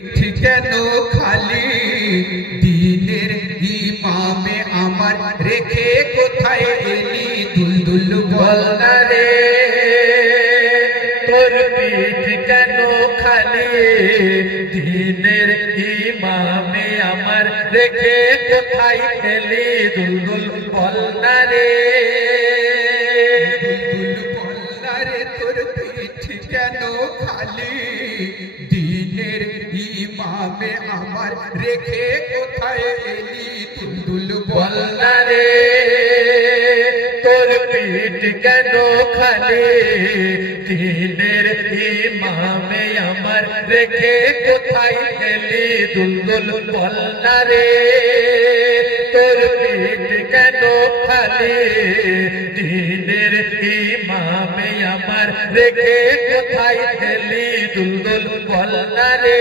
কেন খালি দিনের ইমামে আমার রেখে কোথায় এলি দুলদুল বল না রে তোর পিঠ কেন খালি দিনের ইমামে আমার রেখে কোথায় এলি দুলদুল বল না রে দুলদুল বল না রে তোর পিঠ কেন খালি দিনের ইমামে আমার রেখে কোথায় এলি দুলদুল বল না রে তোর পিঠ কেন খালি দিনের ইমামে আমার রেখে কোথায় এলি দুলদুল বল না রে তোর পিঠ কেন খালি দিনের ইমামে আমার রেখে কোথায় এলি দুলদুল বল না রে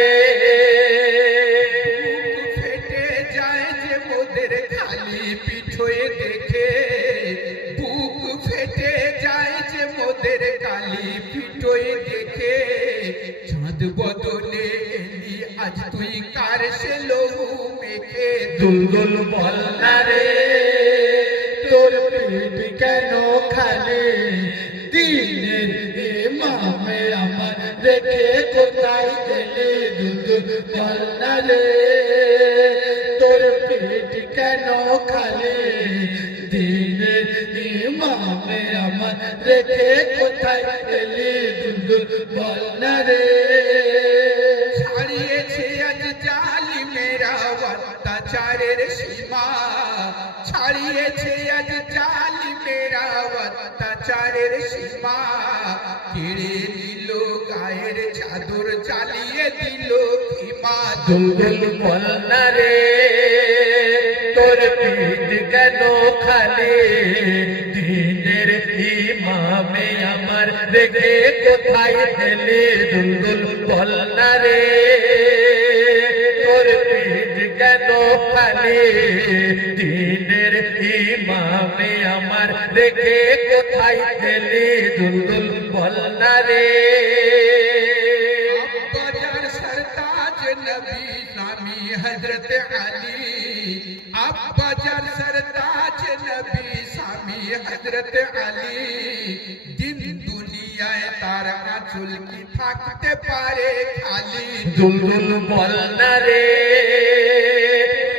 ফেটে যায় যে মোদের খালি পিঠে দেখে বুক ফেটে যায় যে মোদের কালি পিঠে দেখে চাঁদ বদলে এলি আজ তুই কার সে লহু মেখে দুলদুল বল না রে তোর পিঠ কেন খালি দিনের ইমামে আমার রেখে কোথায় এলি দুলদুল বল না রে তোর পিঠ কেন খালি দিনের ইমামে আমার রেখে কোথায় এলি দুলদুল বল না রে ছাড়িয়েছে আজ জালিমেরা অত্যাচারের সীমা ছাড়িয়েছে আজ জালিমেরা অত্যাচারের সীমা কেড়ে নিল গায়ের চাদর জ্বালিয়ে দিল সীমা দুলদুল বল না রে তোর পিঠ কেন খালি দিনের ইমামে আমার রেখে কোথায় এলি দুলদুল বল না রে তোর পিঠ কেন খালি দিনের ইমামে আমার রেখে কোথায় এলি দুলদুল বল না রে আব্বাজার সরতাজ নবী স্বামী হযরত আলী আব্বাজার সরতাজ নবী স্বামী হযরত আলী দিন দুনিয়ায় তার আঁচল কি থাকতে পারে খালি দুলদুল বল না রে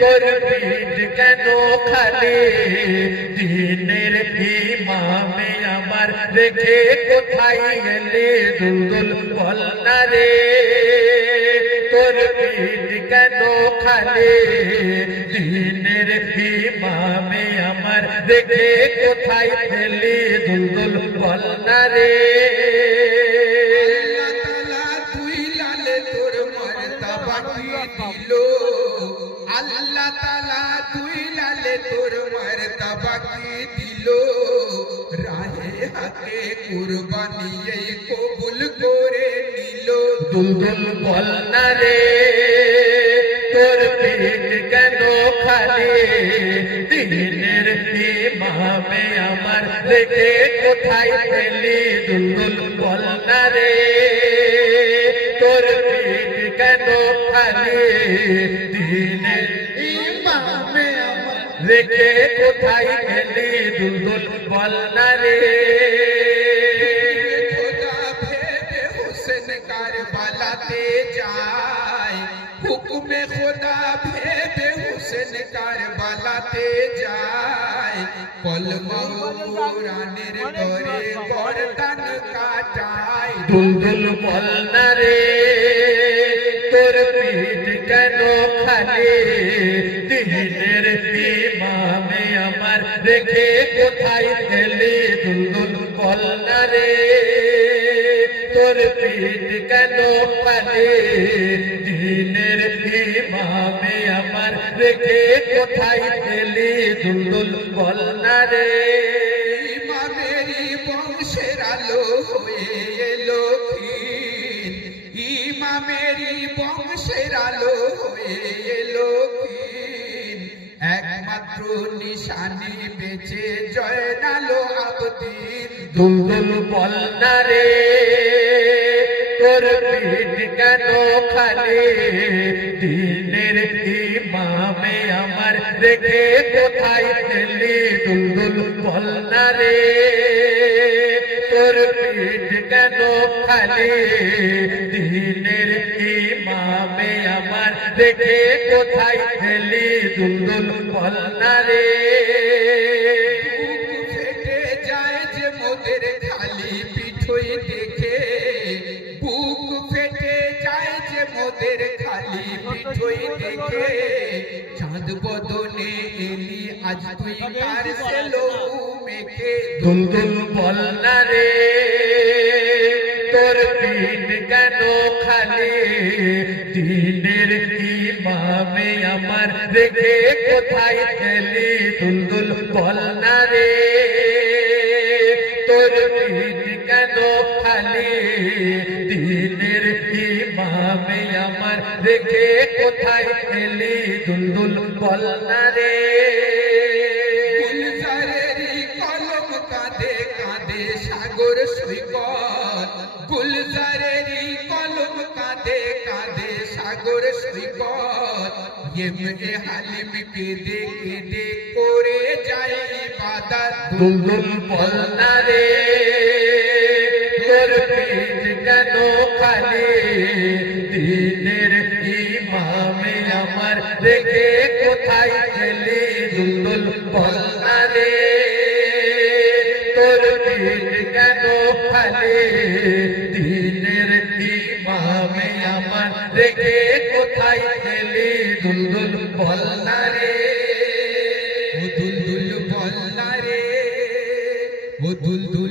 তোর পিঠ কেন খালি দিনের ইমামে আমার রেখে কোথায় এলি দুলদুল বল না রে তোর পিঠ কেন খালি দিনের ইমামে আমার রেখে কোথায় এলি দুলদুল বল না রে আল্লাহ তাআলা তুই লালে তোর মর্তবা কি দিল আল্লাহ তাআলা তুই লালে তোর মর্তবা কি দিল রাহে হাতে কুরবানি এই কবুল করে নিল দুলদুল বল না রে তোর পিঠ কেন খালি দিনের ইমামে আমার রেখে কোথায় এলি দুলদুল বল না রে তোর পিঠ কেন খালি দিনের ইমামে আমার রেখে কোথায় এলি দুলদুল বল না রে খোদা ভেবে হোসেন কারবালাতে যায় হুকুমে খোদা ভেবে হোসেন কারবালাতে যায় কলমা কোরআনের তরে গর্দান কাটায় দুলদুল বল না রে তোর পিঠ কেন খালি দিনের ইমামে আমার রেখে কোথায় এলি দুলদুল বল না রে তোর পিঠ কেন খালি দিনের ইমামে আমার রেখে কোথায় এলি দুলদুল বল না রে ইমামেরই বংশের আলো হয়ে এলো ক্ষীণ ইমামেরই বংশের আলো হয়ে এলো ক্ষীণ একমাত্র নিশানি বেঁচে জয়নালো আবদিন দুলদুল বল না রে তোর পিঠ কেন খালি খালি দিনের ইমামে আমার রেখে কোথায় গেলি দুলদুল বল না রে তোর পিঠ কেন খালি দিনের ইমামে আমার রেখে কোথায় গেলি দুলদুল বল না রে বুক ফেটে যায় যে মোদের খালি পিঠই দেখে বুক ফেটে যায় যে মোদের খালি পিঠই দেখে চাঁদ বদনে এলি আজ তুই কার সেলো মেখে দুলদুল বল না রে তোর পিঠ কেন খালি দিনের ইমামে আমার রেখে কোথায় গেলি দুলদুল বল না রে তোর পিঠ কেন খালি দিনের ইমামে আমার রেখে কোথায় গেলি দুলদুল বল না রে গুলজারেরই কলম কাঁদে কাঁদে সাগর সৈকত গুলজারেরই কলম কাঁদে কাঁদে সাগর সৈকত এমএ হালিম কেঁদে কেঁদে করে যায় ইবাদত দুলদুল বল না রে তোর পিঠ কেন খালি দিনের ইমামে আমার রেখে কোথায় গেলি দুলদুল বল না রে তোর পিঠ কেন খালি দিনের ইমামে আমার রেখে কোথায় গেলি দুলদুল বল না রে ও দুলদুল বল না রে ও দুলদুল